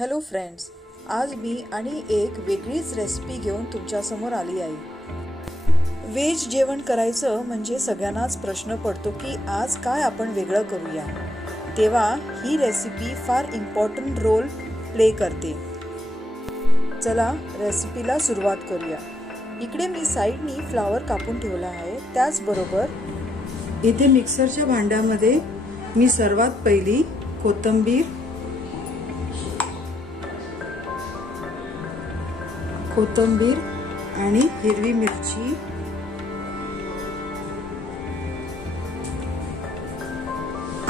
Hello friends, आज मी आणि एक वेगळीच रेसिपी घेऊन तुमच्यासमोर आली आहे। व्हेज जेवण करायचं म्हणजे सगळ्यांनाच प्रश्न पडतो की आज काय आपण वेगळं करूया। तेव्हा ही रेसिपी फार इम्पॉर्टंट रोल प्ले करते। चला रेसिपीला सुरुवात करूया। इकडे मी साइडनी फ्लावर कापून ठेवला आहे। त्याचबरोबर इथे मिक्सरच्या भांड्यामध्ये मी सर्वात पहिली कोथिंबीर आणि हिरवी मिरची,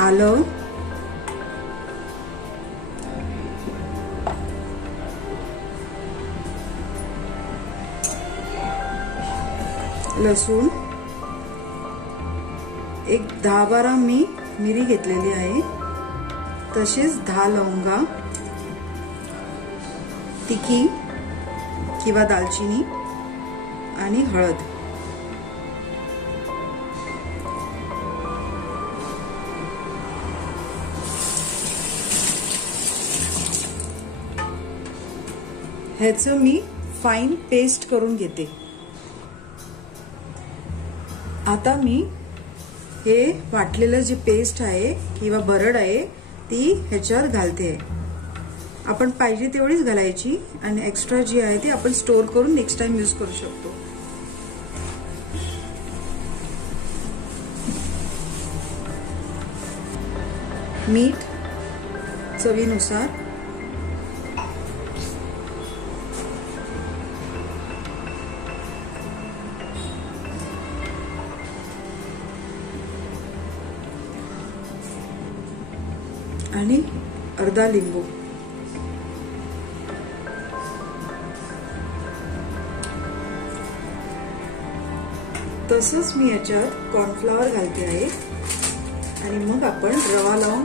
आलं, लसूण, एक 10-12 मी मिरी घेतलेली आहे, तसेच 10 लवंगा, तिखी किंवा दालचिनी आणि हळद। ह्याचं मी फाईन पेस्ट करून घेते। आता मी हे वाटलेलं जे पेस्ट आहे किंवा भरड आहे ती ह्याच्यावर घालते। आपण पाहिजे तेवढीच घालायची आणि एक्स्ट्रा जी आहे ती आपण स्टोर करून नेक्स्ट टाइम यूज करू शकतो। मीठ चवीनुसार, आणि अर्धा लिंबू। तसंच मी याच्यात कॉर्नफ्लॉवर घालते आहे आणि मग आपण रवा लावून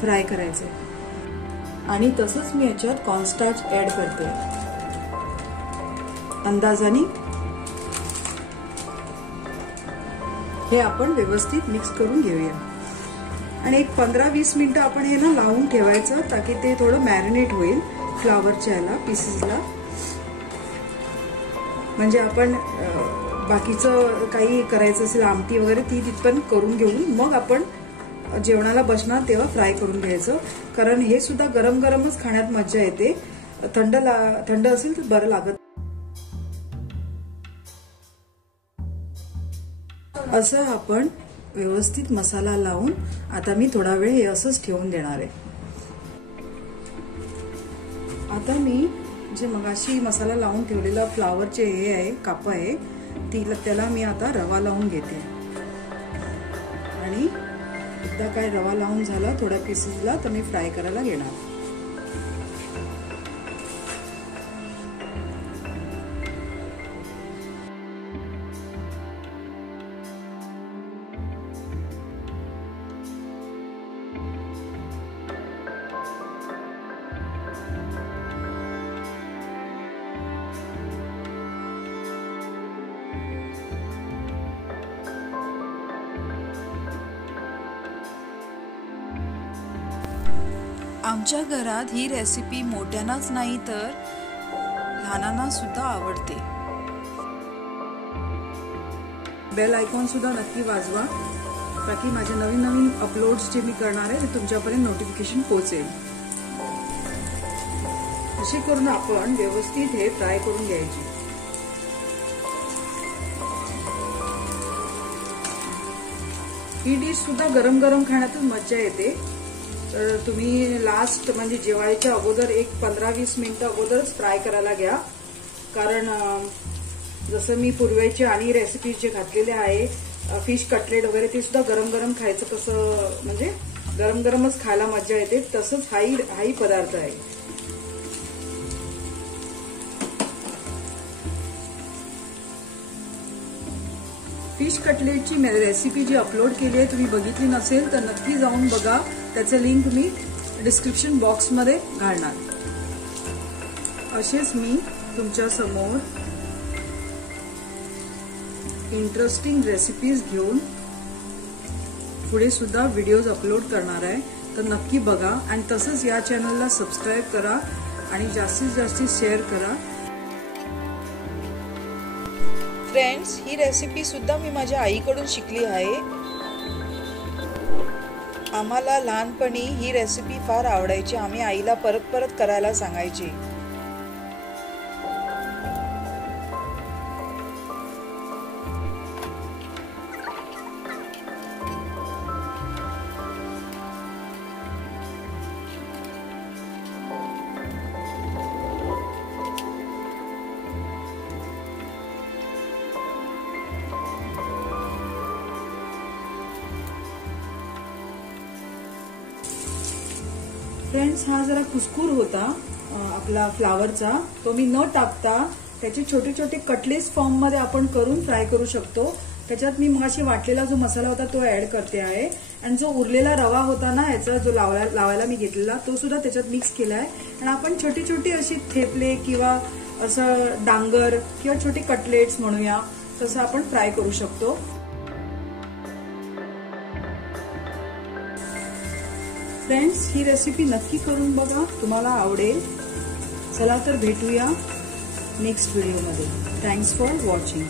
फ्राय करायचे। आणि तसंच मी याच्यात कॉर्नस्टार्च ऍड करते अंदाजाने। हे आपण व्यवस्थित मिक्स करून घेऊया आणि एक 15-20 मिनिटं आपण हे ना लावून ठेवायचं ताकी ते थोडं मॅरिनेट होईल फ्लावरच्या याला, पीसेसला। म्हणजे आपण बाकीचं काही करायचं असेल, आमटी वगैरे ती पण करून घेऊन मग आपण जेवणाला बसणार तेव्हा फ्राय करून घ्यायचं। कारण हे सुद्धा गरम गरमच खाण्यात मजा येते, थंड असेल तर बरं लागत। असं आपण व्यवस्थित मसाला लावून आता मी थोडा वेळ हे असंच ठेवून देणार आहे। आता मी जे मगाशी मसाला लावून ठेवलेला फ्लावरचे हे आहे, काप आहे, त्याला मी आता रवा लावून घेते। आणि एकदा काय रवा लावून झाला थोड्या पीसेसला तर मी फ्राय करायला घेणार। आमच्या घरात ही रेसिपी मोठ्यांनाच नाही तर लहानांना सुद्धा आवडते। बेल आयकॉन सुद्धा नक्की वाजवा ताकी माझे नवीन अपलोड्स जे मी करणार आहे ते तुमच्यापर्यंत नोटिफिकेशन पोहोचेल। असे करून आपण व्यवस्थित हे फ्राय करून घ्यायचे। ही डिश सुद्धा गरम गरम खाण्यातच मजा येते। तर तुम्ही लास्ट म्हणजे जेवायच्या अगोदर एक 15-20 मिनिटं अगोदरच फ्राय करायला घ्या। कारण जसं मी पूर्वीचे आणि रेसिपी जे घातलेले आहे, फिश कटलेट वगैरे ते सुद्धा गरम गरम खायचं, कसं म्हणजे गरम गरमच खायला मजा येते, तसंच हाही पदार्थ आहे। फिश कटलेटची रेसिपी जी अपलोड केली आहे तुम्ही बघितली नसेल तर नक्की जाऊन बघा। त्याचं लिंक मी डिस्क्रिप्शन बॉक्समध्ये घालणार। असेच मी तुमच्या समोर इंटरेस्टिंग रेसिपीज घेऊन पुढे सुद्धा व्हिडिओज अपलोड करणार आहे, तर नक्की बघा आणि तसंच या चॅनलला सबस्क्राईब करा आणि जास्तीत जास्त शेअर करा. फ्रेंड्स, ही रेसिपी सुद्धा मी माझ्या आईकडून शिकली आहे. आम्हाला लहानपणी ही रेसिपी फार आवडायची. आम्ही आईला परत परत करायला सांगायची. फ्रेंड्स, हा जरा कुस्कूर होता आपला फ्लावरचा. तो मी न टाकता त्याचे छोटे छोटे कटलेट्स फॉर्म मध्ये आपण करून फ्राय करू शकतो. त्याच्यात मी मगाशी वाटलेला जो मसाला होता तो ऍड करते आहे आणि जो उरलेला रवा होता ना याचा जो लावायला मी घेतलेला तो सुद्धा त्याच्यात मिक्स केलाय. आणि आपण छोटी छोटी अशी थेपले किंवा असं डांगर किंवा छोटे कटलेट्स म्हणूया तसं आपण फ्राय करू शकतो. फ्रेंड्स, ही रेसिपी नक्की करून बघा, तुम्हाला आवडेल. चला तर भेटूया नेक्स्ट व्हिडिओमध्ये. Thanks for watching.